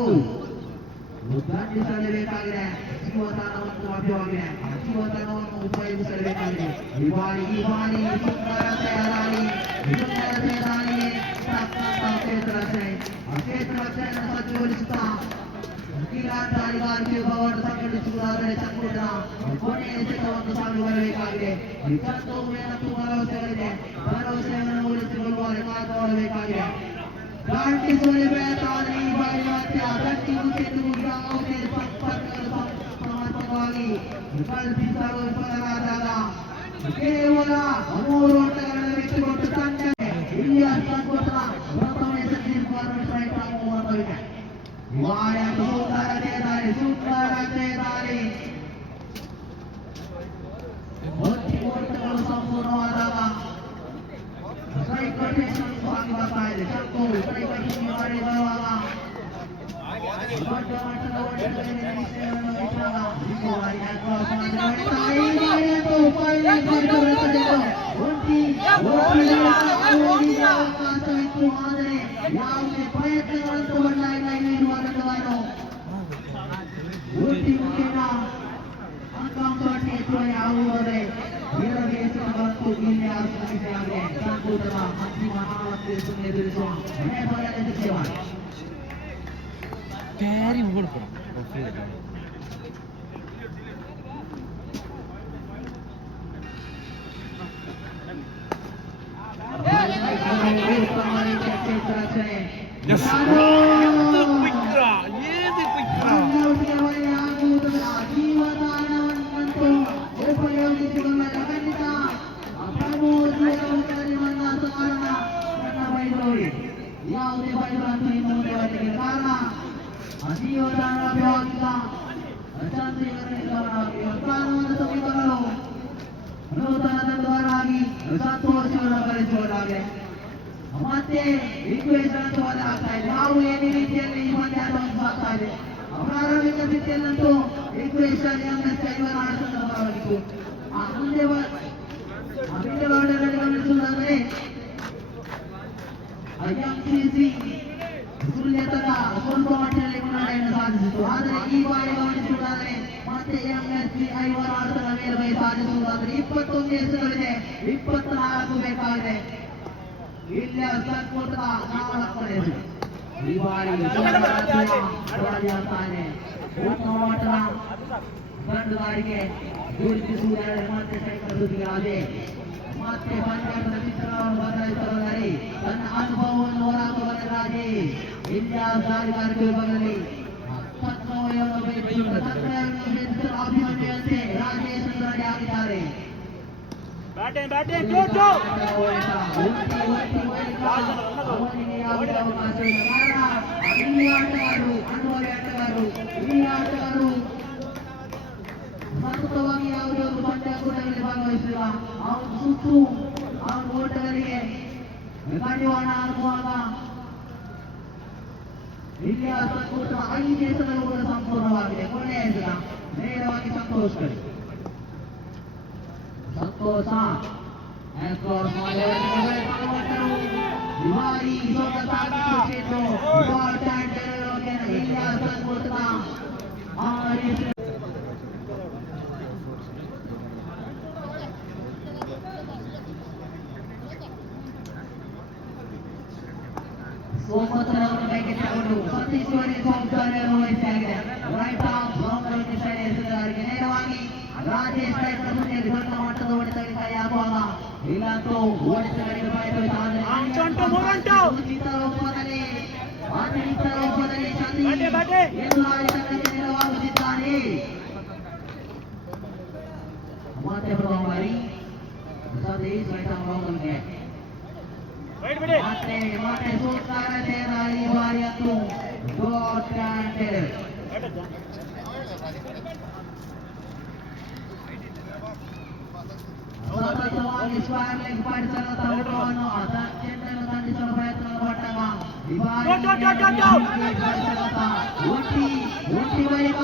ದಂಡಿಸಲೇಬೇಕಾಗಿದೆ. ಜೀವತಾಣವನ್ನು ಲಭ್ಯವಾಗಿದೆ. ಆ ಜೀವತಾಣವನ್ನು ಉಪಯೋಗಿಸಲೇಬೇಕಾಗಿದೆ. ಈ ಬಾರಿ ಸುಂದರತೆಯ ದಾಳಿಗೆ ಕ್ಷೇತ್ರರಕ್ಷಣೆಯನ್ನು ಸಜ್ಜುಗೊಳಿಸುತ್ತಾ ದಾಳಿಗಾರಿಕೆ ವಿಭಾಗವನ್ನು ಸಂಘಟಿಸುವುದಾದರೆ ಚಂದ್ರನ ಕೊನೆಯ ಎಸೆತವನ್ನು ಸಾಗಿ ಬರಬೇಕಾಗಿದೆ. ಈ ಚಂದ್ರು ಮೇಲಕ್ಕೂ ಭರವಸೆಯನ್ನು ಉಳಿಸಿಕೊಳ್ಳುವ ಕಾಪಾಡಬೇಕಾಗಿದೆ. ದಾಟಿಸುವಲ್ಲಿ ಪ್ರಯತ್ನವಾದರೆ ಈ ಬಾರಿ ಸಮರ್ಪಕವಾಗಿ ಕಲ್ಪಿಸಲು ವಿಫಲರಾದಾಗ ಕೇವಲ 3 ಓಟಗಳನ್ನು ಬಿಟ್ಟುಕೊಟ್ಟು ತಂಡ ಇಲ್ಲಿಯ ಸಂಕೋಟದ ಪ್ರಥಮ ತೀರ್ಪುಗಾರರು ಸಹಿತ 30 ವಿಕೆಟ್. ಸುಂದರತೆ ದಾಳಿ ಓಟಗಳು ಸಂಪೂರ್ಣವಾದಾಗ ಸ್ಟ್ರೈಕ್ ರೊಟೇಷನ್ ಸಾಗಿ ಬರ್ತಾ ಇದೆ. ಚಂದ್ರು ಸ್ಟ್ರೈಕ್ ರೊಟೇಷನ್ ಮಾಡಿ ಬರುವಾಗ ದೊಡ್ಡ ಮಟ್ಟದ ಓಟಗಳಲ್ಲಿ ನಿರೀಕ್ಷೆಯನ್ನು ಇಟ್ಟಾಗ ಆದರೆ ಯಾವುದೇ ಪ್ರಯತ್ನಗಳನ್ನು ಬಂದಾಗ ಇರುವ ತಂಡವನ್ನು ಮುಖ್ಯನ ಅಂಕಾಂಶ ಹೆಚ್ಚುವರಿ ಆಗುವುದೇ ಎರಡನೇ ಹೆಸರು ಇಲ್ಲಿ ಆಗಿದೆ. ಸಂಕೂಟದ ಅಂತಿಮ 4 ಎಸೆತವನ್ನು ಎದುರಿಸುವ ಕ್ಯಾರಿ ಹೋಗ್ಬಿಡ Yes. ಯಾವುದೇ ಬೈಬಲನ್ನು ಇನ್ನು ಮುಂದೆ ಬರಲಿಕ್ಕೆ ಕಾರಣ ಜೀವದಾನವಾಗಿಲ್ಲ ಸ್ಥಾನವನ್ನು ಸಮೀಪಗಳು ನೂತನ ತಂಡವರಾಗಿ ಸಂತೋಷವನ್ನು ಗಳಿಸಿಕೊಂಡಾಗೆ ಮತ್ತೆ ಈಕ್ವೇಷನ್ ಆಗ್ತಾ ಇದೆ. ನಾವು ಏನೇ ರೀತಿಯಲ್ಲಿ ಈ ಪಂದ್ಯಾಟವನ್ನು ಸಾಗ್ತಾ ಇದೆ. ಪ್ರಾರಂಭಿಕ ಸ್ಥಿತಿಯಲ್ಲಂತೂ ಈಕ್ವೇಷನ್ ಕೈವರ ಆಡಿಸುವ ಪರವಾಗಿತ್ತು. ಮುಂದೆ ಗಮನಿಸುವುದಾದರೆ ಐಎಂಸಿಸಿ ಸುಳ್ಯತನ ಸ್ವಲ್ಪ ಮಟ್ಟಿನಲ್ಲಿ ಮುನ್ನಡೆಯನ್ನು ಸಾಧಿಸಿತು. ಆದರೆ ಈ ಬಾರಿ ಗಮನಿಸುವುದಾದರೆ ಮತ್ತೆ ಎಂಎಸ್ಸಿ ಐವರ ಆಟದ ಮೇಲ್ಮೈ ಸಾಧಿಸುವುದಾದರೆ 21 ಎಸೆಗಳಿದೆ, 24 ಬೇಕಾಗಿದೆ. ಇಲ್ಲಿಯ ಸಂಕೂಟದ 4ನೇ ಎಸೆ ಈ ಬಾರಿ ಆಡ್ತಾನೆ. ಉತ್ತಮ ಆಟದ ತಂಡಗಾರಿಕೆ ಗುರುತಿಸುವುದಾದರೆ ಮತ್ತೆ ಸೈಕಲ್ ಸುದ್ದಿಗಳಾದೆ. ಮತ್ತೆ ಪಂದ್ಯಾಟದ ಚಿತ್ರವನ್ನು ಬದಲಾಯಿಸುವುದಾದರೆ ತನ್ನ ಅನುಭವವನ್ನು ಹೊರಹಾಕುವುದರಾಗಿ ಇಂಡಿಯಾ ಸಾರಿಗಾರಿಕೆ ವಿಭಾಗದಲ್ಲಿ ತತ್ವವನ್ನು ಅಭಿಮನ್ಯುವಂತೆ ರಾಜೇಶ್ ರೆಡ್ಡಿ ಆಗಿದ್ದಾರೆ. ಅವನಿಗೆ ಯಾವುದೇ ಅವಕಾಶ ಇಲ್ಲ. ಕಾರಣ ಈ ಆಟಗಾರರು ಅನುಭವಿ ಆಟಗಾರರು, ಈ ಆಟಗಾರರು ಸತತವಾಗಿ ಯಾವುದೇ ಒಂದು ಪಂದ್ಯಾಕೂಟಗಳಲ್ಲಿ ಭಾಗವಹಿಸಿಲ್ಲ. ಅವನ ಸುತ್ತು ಅವನ ಓಟಗಳಿಗೆ ಕಡಿವಾಣ ಹಾಕುವಾಗ ಇಲ್ಲಿಯ ಸಂಕೂಟದ 5 ಎಸೆಗಳು ಕೂಡ ಸಂಪೂರ್ಣವಾಗಿದೆ. ಕೊನೆಯ ಎಸೆತ ನೇರವಾಗಿ ಸಂತೋಷ್ ಕಡೆ ಸಂತೋಷ ದಿವಾರಿ ಇಲ್ಲಿಯ ಸಂಕೂಟದ 6 ಎಸೆಗಳು ಸೋಮತ್ರವನ್ನು ಕೈಗೆ ತಗೊಂಡು ಸತೀಶ್ವರಿ ಸೌಂದರ್ಯವನ್ನು ವಹಿಸಿಯಾಗಿದೆ. ರೈಟ್ ಆಫ್ ಸೌಂದರ್ಯ ಹೆಸರುಗಾರಿಗೆ ನೇರವಾಗಿ ರಾಜೇಶ್ ರೈತರ ಮುಂದೆ ದೊಡ್ಡ ಮಟ್ಟದ ಹೊಡೆತಕ್ಕೆ ಕೈ ಹಾಕುವಾಗ ಇಲ್ಲಂತೂ ಹೊಡೆತಗಳಿಗೆ ಉಚಿತ ರೂಪದಲ್ಲಿ ಸತೀಶ್ ನೆರವಾಗುತ್ತಿದ್ದಾನೆ. ಮತ್ತೆ ಪ್ರಭಾವಿ ಸತೀಶ್ ರೈತ ಮೌಲ್ಯ ಮತ್ತೆ ಸೂಕ್ತತೆ ಈ ಬಾರಿಯಂತೂ ಸತತವಾಗಿ ಸ್ಕ್ವೇರ್ ಲೆಗ್ ಪಾಡಿಸಲು ತಮ್ಮನ್ನು ಚೆಂಡನ್ನು ದಂಡಿಸಲು ಪ್ರಯತ್ನ ಪಟ್ಟಾಗ ಈ ಬಾರಿ ಒಟ್ಟಿ ಬಳಿಕ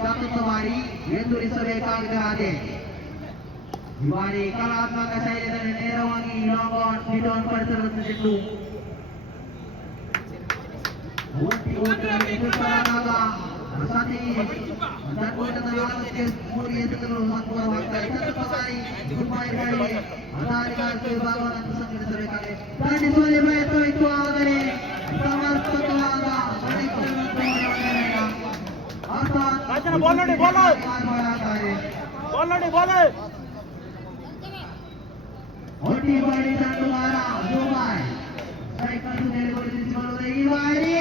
ಸತತವಾಗಿ ಎದುರಿಸಬೇಕಾಗಿದೆ. ಈ ಬಾರಿ ಕಲಾತ್ಮಕ ಶೈಲಿಯಲ್ಲಿ ನೇರವಾಗಿ ಲಾಂಗ್ ಆನ್ ಫಿಟ್ ಆನ್ ಪಡಿಸಲು ಎದುರಾದಾಗ ಸತೀಶ್ ತಂಡದ 4 ಎಸೆಗಳು ಸಂಪೂರ್ಣವಾಗುತ್ತವೆ. ಅದಾರಿಗಾರಿಕೆ ವಿಭಾಗವನ್ನು ಸಂಘಟಿಸಬೇಕಾಗಿದೆ. ದಂಡಿಸುವಲ್ಲಿ ಪ್ರಯತ್ನವಿತ್ತು, ಆದರೆ ಸಮರ್ಪಕವಾದ ಒಟ್ಟಿ ಬಾಡಿ ತಂಡಗಾರ ದುಬೈ ಸೈಕಲ್ ಗುರುತಿಸಿಕೊಳ್ಳುವುದು ಈ ಬಾರಿ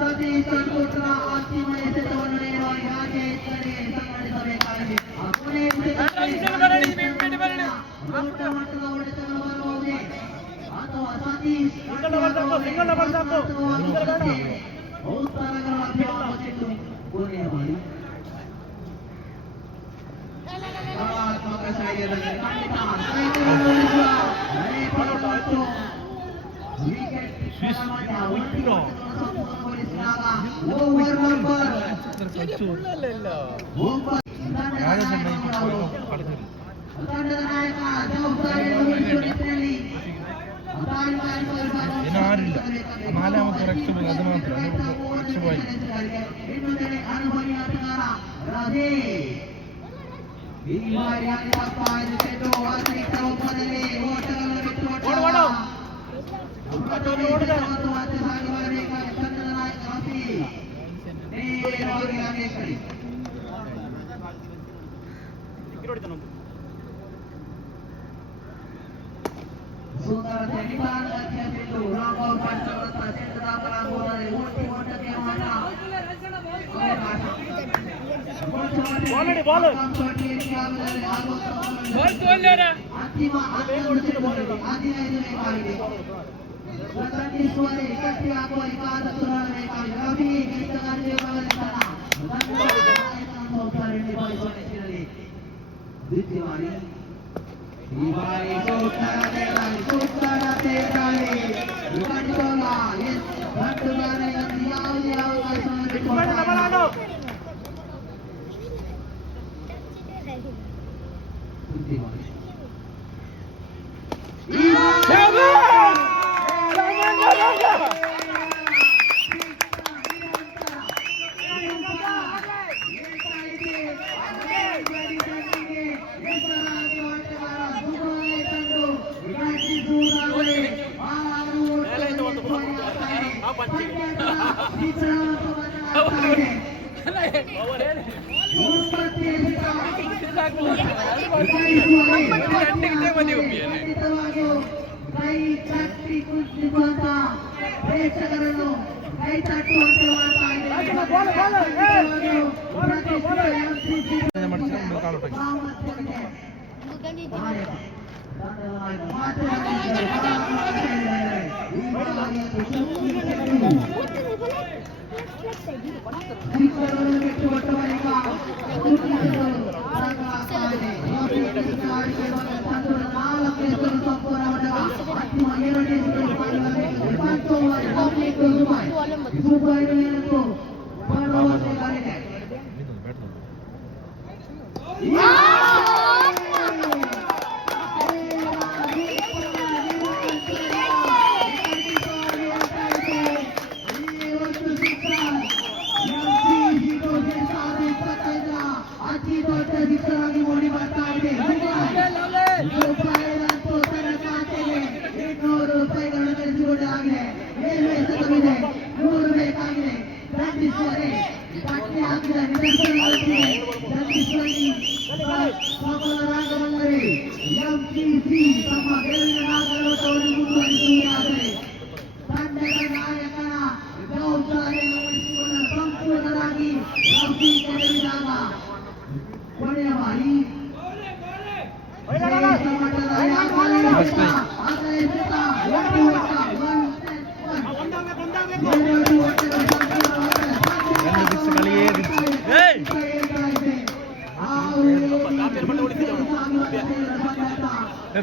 ಸತೀಶ್ ತಂಡದ ಅಂತಿಮ ಎಸೆತವನ್ನು ನೇರವಾಗಿ ರಾಜೇಶ್ ಸಂಘಟಿಸಬೇಕಾಗಿದೆ. ದೊಡ್ಡ ಮಟ್ಟದ ಹೊಡೆತಗಳು ಬರುವುದೇ ಅಥವಾ ಸತೀಶ್ ಉತ್ತರಗಳು ಲಭ್ಯವಾಗುತ್ತಿದ್ದು ಕೊನೆಯ ಬಾರಿ ಕಲಾತ್ಮಕ ಶೈಲಿಯಲ್ಲಿ ವಿಕೆಟ್ ಓವರ್ ನಂಬರ್ ತಂಡದ ನಾಯಕ ಜವಾಬ್ದಾರಿಯನ್ನು ವಹಿಸಿಕೊಂಡಿದ್ದಲ್ಲಿ ಇನ್ನೊಂದೆಡೆ ಅನುಭವಿ ಆಟಗಾರ ರಾಧೇ ಈ ಬಾರಿ ಆಡಿದಪ್ಪ ಇದು ಚೆಂಡು ಆಂತರಿಕ ರೂಪದಲ್ಲಿ ಓಟಗಳನ್ನು ಬಿಟ್ಟು ಮತ್ತೆ ಸಾಗಿ ಬರಬೇಕಾಗಿ ತಂಡದ ನಾಯಕ ರಾಧೇ ನೇರವಾಗಿ ರಮೇಶ್ ಕಡೆ ಸುಂದರ ಸೆಮಿಫೈನಲ್ ಚೆಂಡು ರಾಂಗ್ ಔಟ್ ಮಾಡುವಂತ ಚೆಂಡು ದಾಖಲಾಗುವುದಾದರೆ ಓಟಕ್ಕೆ ಮಾತ್ರ ಅಂತಿಮ 15ನೇ ಬಾರಿಗೆ ಪ್ರಕಟಿಸುವಲ್ಲಿ ಕಟ್ಟಿ ಹಾಕುವ ಕಾದಬೇಕಾಗಿದೆ ರವಿ ದ್ವಿತೀಯವಾಗಿ ಈ ಬಾರಿ ಸೂಕ್ತತೆ ದಾಳಿ ವಿಕಟಿಸೋಲ್ಲ ಯಾವುದೇ ಅವಕಾಶವನ್ನು ಬಿಟ್ಟುಕೊಡಲ್ಲ ಪ್ರೇಕ್ಷಕರನ್ನು ಕೈ ತಟ್ಟುವಂತೆ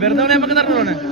വെറുതെ നമുക്ക് തരണോ